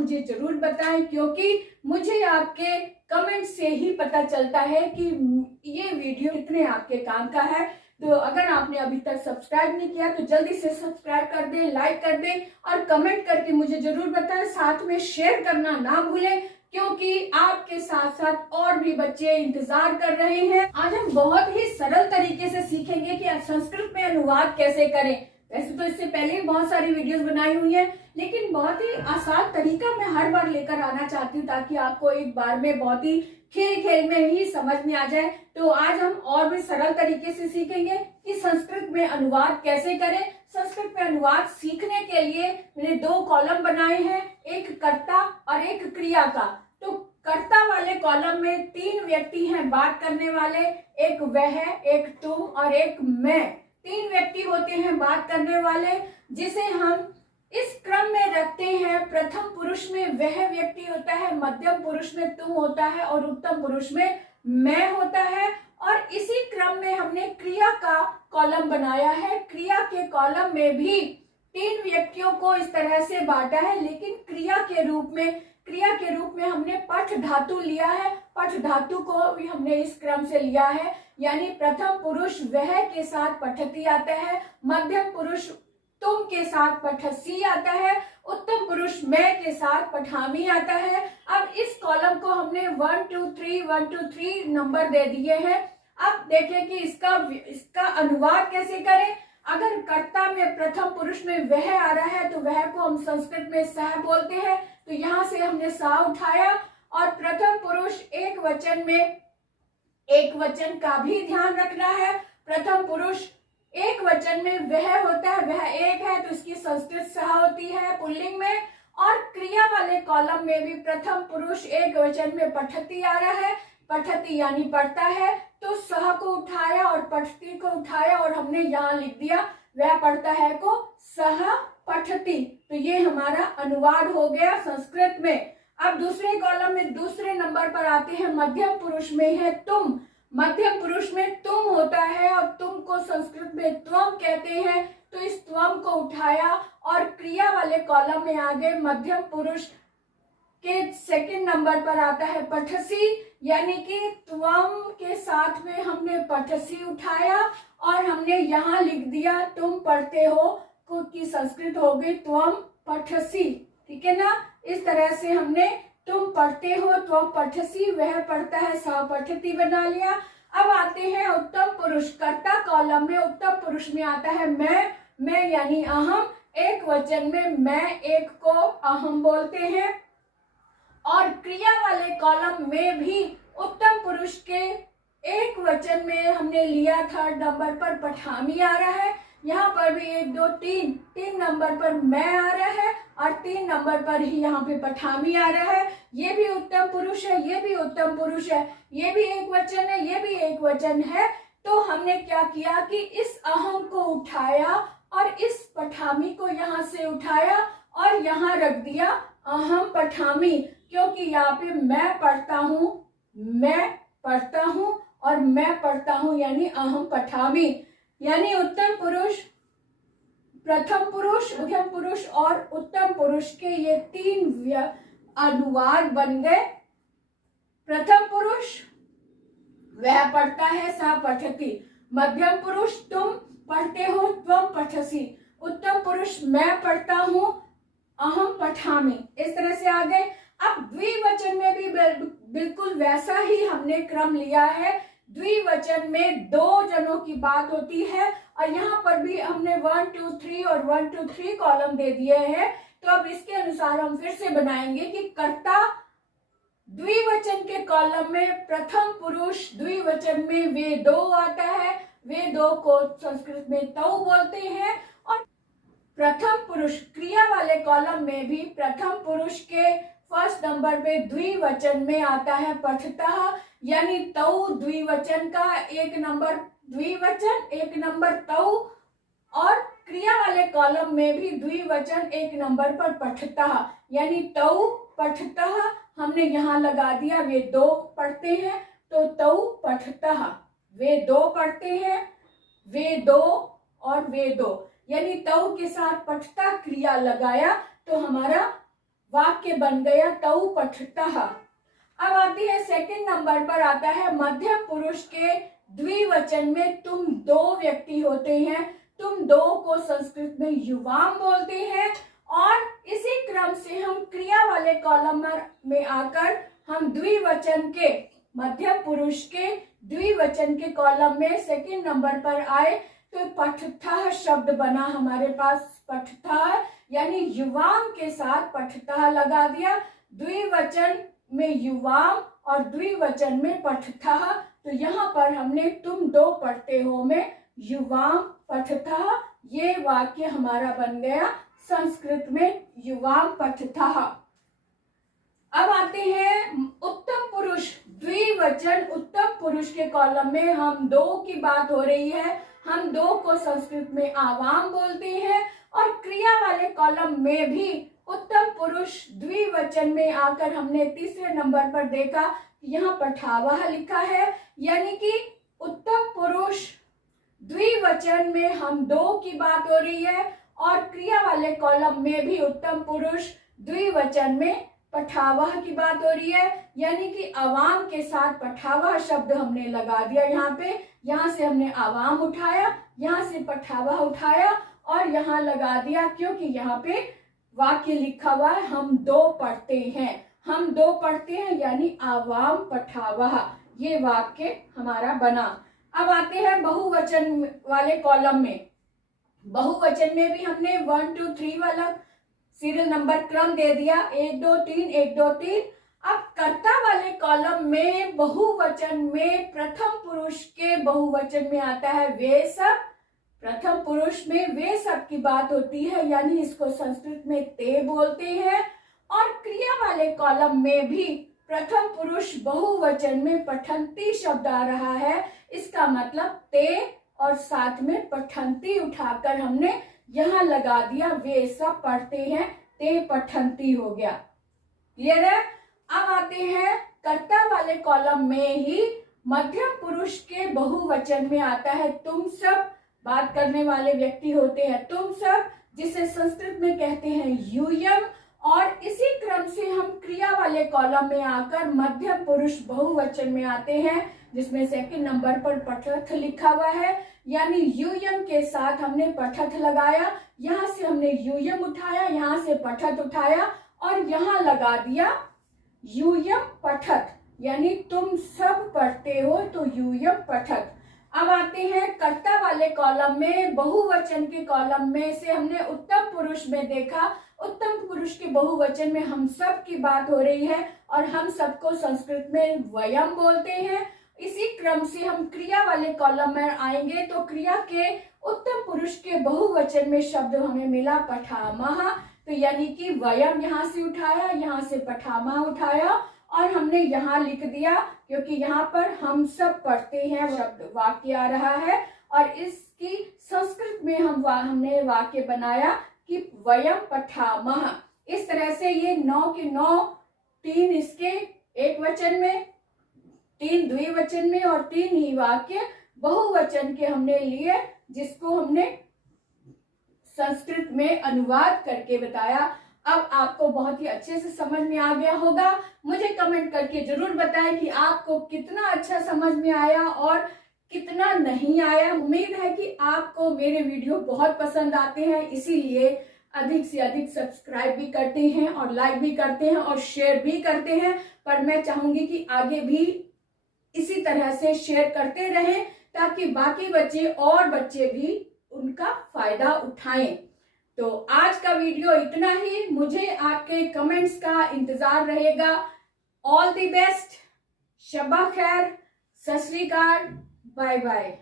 मुझे जरूर बताएं, क्योंकि मुझे आपके कमेंट से ही पता चलता है कि ये वीडियो कितने आपके काम का है। तो अगर आपने अभी तक सब्सक्राइब नहीं किया तो जल्दी से सब्सक्राइब कर दें, लाइक कर दें और कमेंट करके मुझे जरूर बताएं। साथ में शेयर करना ना भूलें, क्योंकि आपके साथ साथ और भी बच्चे इंतजार कर रहे हैं। आज हम बहुत ही सरल तरीके से सीखेंगे कि संस्कृत में अनुवाद कैसे करें। वैसे तो इससे पहले ही बहुत सारी वीडियोस बनाई हुई है, लेकिन बहुत ही आसान तरीका मैं हर बार लेकर आना चाहती हूँ ताकि आपको एक बार में बहुत ही खेल खेल में ही समझ में आ जाए। तो आज हम और भी सरल तरीके से सीखेंगे कि संस्कृत में अनुवाद कैसे करें। संस्कृत में अनुवाद सीखने के लिए मैंने 2 कॉलम बनाए हैं, एक कर्ता और एक क्रिया का। तो कर्ता वाले कॉलम में 3 व्यक्ति हैं बात करने वाले, एक वह, एक तुम और एक मैं। 3 व्यक्ति होते हैं बात करने वाले, जिसे हम इस क्रम में रखते हैं। प्रथम पुरुष में वह व्यक्ति होता है, मध्यम पुरुष में तुम होता है और उत्तम पुरुष में मैं होता है। और इसी क्रम में हमने क्रिया का कॉलम बनाया है। क्रिया के कॉलम में भी 3 व्यक्तियों को इस तरह से बांटा है, लेकिन क्रिया के रूप में हमने पठ धातु लिया है। पठ धातु को भी हमने इस क्रम से लिया है, यानी प्रथम पुरुष वह के साथ पठती आता है, मध्यम पुरुष तुम के साथ पठसी आता है, उत्तम पुरुष मैं के साथ पठामी आता है। अब इस कॉलम को हमने 1 2 3 नंबर दे दिए हैं। अब देखें कि इसका अनुवाद कैसे करें। अगर कर्ता में प्रथम पुरुष में वह आ रहा है तो वह को हम संस्कृत में सह बोलते हैं। तो यहाँ से हमने सा उठाया और प्रथम पुरुष एक वचन में एक वचन का भी ध्यान रखना है। प्रथम पुरुष एक वचन में वह होता है, वह एक है तो इसकी संस्कृत सह होती है पुल्लिंग में। और क्रिया वाले कॉलम में भी प्रथम पुरुष एक वचन में पठती आ रहा है, पठती यानी पढ़ता है, तो सह को उठाया और पठती को उठाया और हमने यहाँ लिख दिया वह पढ़ता है को सह पठती। तो ये हमारा अनुवाद हो गया संस्कृत में। अब दूसरे कॉलम में दूसरे नंबर पर आते हैं, मध्यम पुरुष में है तुम। मध्यम पुरुष में तुम होता है और तुम को संस्कृत में त्वम कहते हैं। तो इस त्वम को उठाया और क्रिया वाले कॉलम में आ गए। मध्यम पुरुष के सेकंड नंबर पर आता है पठसी, यानी कि त्वम के साथ में हमने पठसी उठाया और हमने यहाँ लिख दिया तुम पढ़ते हो की संस्कृत हो गई त्वम पठसी। ठीक है ना, इस तरह से हमने तुम पढ़ते हो त्वम पठसी, वह पढ़ता है सह पठती बना लिया। अब आते हैं उत्तम पुरुष। कर्ता कॉलम में उत्तम पुरुष में आता है मैं यानी अहम। एक वचन में मैं एक को अहम बोलते हैं। और क्रिया वाले कॉलम में भी उत्तम पुरुष के एक वचन में हमने लिया 3rd नंबर पर पठामी आ रहा है। यहाँ पर भी 1 2 3 नंबर पर मैं आ रहा है और 3 नंबर पर ही यहाँ पे पठामी आ रहा है। ये भी उत्तम पुरुष है, ये भी उत्तम पुरुष है, ये भी एक वचन है, ये भी एक वचन है। तो हमने क्या किया कि इस अहम को उठाया और इस पठामी को यहाँ से उठाया और यहाँ रख दिया अहम पठामी, क्योंकि यहाँ पे मैं पढ़ता हूँ और मैं पढ़ता हूँ यानी अहम पठामी। यानी उत्तम पुरुष, प्रथम पुरुष, मध्यम पुरुष और उत्तम पुरुष के ये 3 अनुवाद बन गए। प्रथम पुरुष वह पढ़ता है सह पठती, मध्यम पुरुष तुम पढ़ते हो त्वम पठसी, उत्तम पुरुष मैं पढ़ता हूँ अहम पठामी। इस तरह से आ गए। अब द्विवचन में भी बिल्कुल वैसा ही हमने क्रम लिया है। द्विवचन में 2 जनों की बात होती है और यहाँ पर भी हमने 1 2 3 और 1 2 3 कॉलम दे दिए हैं। तो अब इसके अनुसार हम फिर से बनाएंगे कि कर्ता द्विवचन के कॉलम में प्रथम पुरुष द्विवचन में वे 2 आता है, वे 2 को संस्कृत में तौ बोलते हैं। और प्रथम पुरुष क्रिया वाले कॉलम में भी प्रथम पुरुष के 1st नंबर पे द्विवचन में आता है पठतः, यानी तौ द्विवचन का 1 नंबर द्विवचन 1 नंबर तौ। और क्रिया वाले कॉलम में भी द्विवचन 1 नंबर पर पठतः, यानी तौ पठतः हमने यहाँ लगा दिया। वे 2 पढ़ते हैं तो तौ पठतः, वे 2 पढ़ते हैं, वे 2 और वे 2, यानी तौ के साथ पठता क्रिया लगाया तो हमारा वाक्य बन गया तौ पठतः। अब आती है सेकंड नंबर पर आता है मध्यम पुरुष के द्विवचन में तुम दो व्यक्ति होते हैं। तुम दो को संस्कृत में युवाम बोलते हैं। और इसी क्रम से हम क्रिया वाले कॉलम में आकर हम द्विवचन के मध्यम पुरुष के द्विवचन के कॉलम में सेकंड नंबर पर आए तो पठतः शब्द बना हमारे पास। पठतः यानी युवाम के साथ पठतः लगा दिया। द्विवचन में युवाम और द्विवचन में पठतः। तो यहाँ पर हमने तुम दो पढ़ते हो में युवाम पठतः, ये वाक्य हमारा बन गया संस्कृत में युवाम पठतः। अब आते हैं उत्तम पुरुष द्विवचन। उत्तम पुरुष के कॉलम में हम दो की बात हो रही है। हम दो को संस्कृत में आवाम बोलते हैं। और क्रिया वाले कॉलम में भी उत्तम पुरुष द्विवचन में आकर हमने तीसरे नंबर पर देखा यहाँ पठावह लिखा है, यानी कि उत्तम पुरुष द्विवचन में हम दो की बात हो रही है। और क्रिया वाले कॉलम में भी उत्तम पुरुष द्विवचन में पठावह की बात हो रही है, यानी कि अवाम के साथ पठावह शब्द हमने लगा दिया यहाँ पे। यहाँ से हमने अवाम उठाया, यहाँ से पठावह उठाया और यहाँ लगा दिया, क्योंकि यहाँ पे वाक्य लिखा हुआ है हम दो पढ़ते हैं। हम दो पढ़ते हैं यानी अवाम पठावह, ये वाक्य हमारा बना। अब आते हैं बहुवचन वाले कॉलम में। बहुवचन में भी हमने 1 2 3 वाला सीरियल नंबर क्रम दे दिया, 1 2 3 1 2 3। अब कर्ता वाले कॉलम में बहुवचन में प्रथम पुरुष के बहुवचन में आता है वे सब। प्रथम पुरुष में वे सब की बात होती है, यानी इसको संस्कृत में ते बोलते हैं। और क्रिया वाले कॉलम में भी प्रथम पुरुष बहुवचन में पठंती शब्द आ रहा है। इसका मतलब ते और साथ में पठंती उठाकर हमने यहाँ लगा दिया, वे सब पढ़ते हैं, ते पठंती हो गया। क्लियर है? अब आते हैं कर्ता वाले कॉलम में ही मध्यम पुरुष के बहुवचन में आता है तुम सब। बात करने वाले व्यक्ति होते हैं तुम सब, जिसे संस्कृत में कहते हैं यूयम। और इसी क्रम से हम क्रिया वाले कॉलम में आकर मध्यम पुरुष बहुवचन में आते हैं, जिसमें सेकंड नंबर पर पठथ लिखा हुआ है, यानी यूयम के साथ हमने पठथ लगाया। यहाँ से हमने यूयम उठाया, यहाँ से पठथ उठाया और यहाँ लगा दिया यूयम पठथ, यानी तुम सब पढ़ते हो तो यूयम पठथ। अब आते हैं कर्ता वाले कॉलम में। बहुवचन के कॉलम में से हमने उत्तम पुरुष में देखा, उत्तम पुरुष के बहुवचन में हम सब की बात हो रही है और हम सबको संस्कृत में वयम बोलते हैं। इसी क्रम से हम क्रिया वाले कॉलम में आएंगे तो क्रिया के उत्तम पुरुष के बहुवचन में शब्द हमें मिला पठामह। तो यानी कि वयम यहाँ से उठाया, यहाँ से पठामह उठाया और हमने यहाँ लिख दिया, क्योंकि यहाँ पर हम सब पढ़ते हैं शब्द वाक्य आ रहा है। और इसकी संस्कृत में हमने वाक्य बनाया कि वयम पठामह। इस तरह से ये 9 के 9, 3 इसके एक वचन में, 3 द्विवचन में और 3 ही वाक्य बहुवचन के हमने लिए, जिसको हमने संस्कृत में अनुवाद करके बताया। अब आपको बहुत ही अच्छे से समझ में आ गया होगा। मुझे कमेंट करके जरूर बताएं कि आपको कितना अच्छा समझ में आया और कितना नहीं आया। उम्मीद है कि आपको मेरे वीडियो बहुत पसंद आते हैं, इसीलिए अधिक से अधिक सब्सक्राइब भी करते हैं और लाइक भी करते हैं और शेयर भी करते हैं। पर मैं चाहूंगी कि आगे भी इसी तरह से शेयर करते रहें, ताकि बाकी बच्चे और बच्चे भी उनका फायदा उठाएं। तो आज का वीडियो इतना ही। मुझे आपके कमेंट्स का इंतजार रहेगा। ऑल द बेस्ट, शब्बा खैर, सत श्री अकाल, बाय बाय।